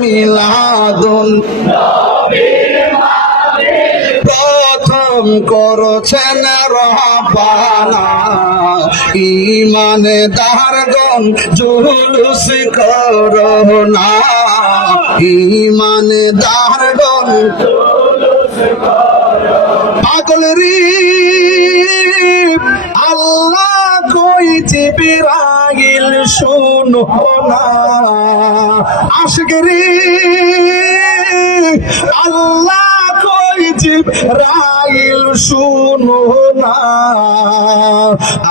মিলাদুন। প্রথম করছেন রহবানা। ইমানে দারগন জুলুস করোনা। ইমানে দারগন পাগল রে জিবরাইল শুনো না। আশিক রে, আল্লাহ কই জিবরাইল শুনো না।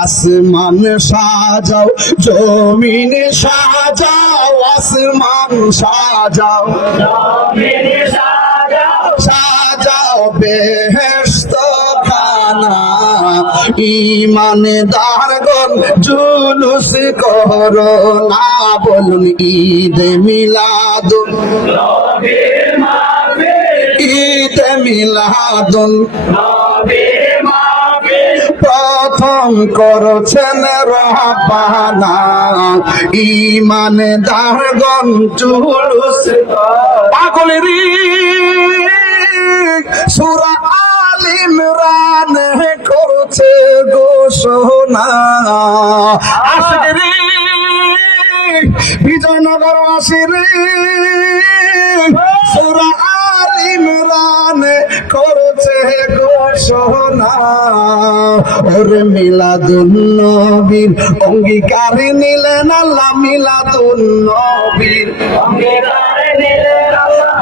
আসমান সাজাও, জমিন সাজাও, আসমান সাজাও। সাজাও। ইমানে দারগন জুলুস করো না বলুন ঈদ মিলাদুন ঈদ মিলাদুন প্রথম করছেন রহবানা ইমানে দারগন জুলুস পাগলের সুরা ঘোষণা আজকে রে। বিজয়নগর আসির সুরা আল ইমরান করছে ঘোষণা ওরে মিলাদুন নবীর অঙ্গীকার নিলেন আল্লাহ মিলাদুন নবীর।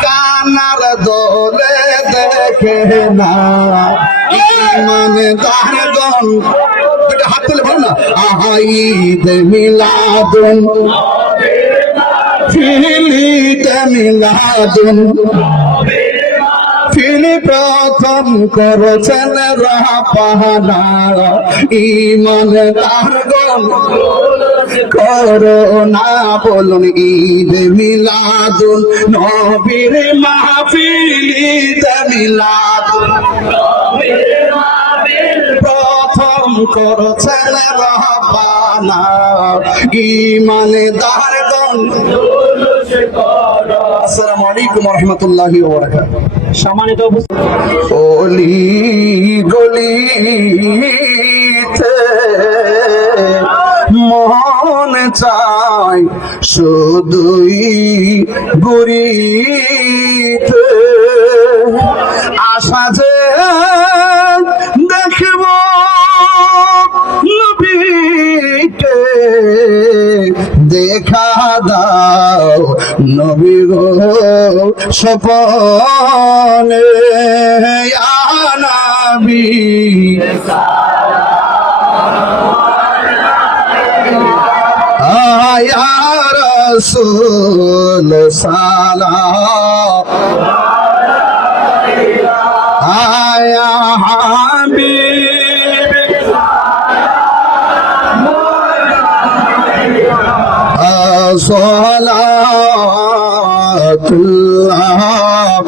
কানার দোলে দেখে না। ইমান দারগন দুটো হাত তুলে বল না, আহাইদ মিলাদুন, ফিলিত মিলাদুন, ফিলি প্রথম করেছেন রাপাহানা ইমান দারগন করোনা বলুন ঈদ মিলাদুন, নবীর মাহফিল ঈদ মিলাদুন। করছেন রহবানা। ইমানে দারগন আসসালামু আলাইকুম রহমতুল্লাহি সম্মানিত অলি গলিতে মন চাই শুধুই গুরিতে। আশা যে নবী গো সপনে আনাবি। আয়া রসুল সালাম। صلاة الله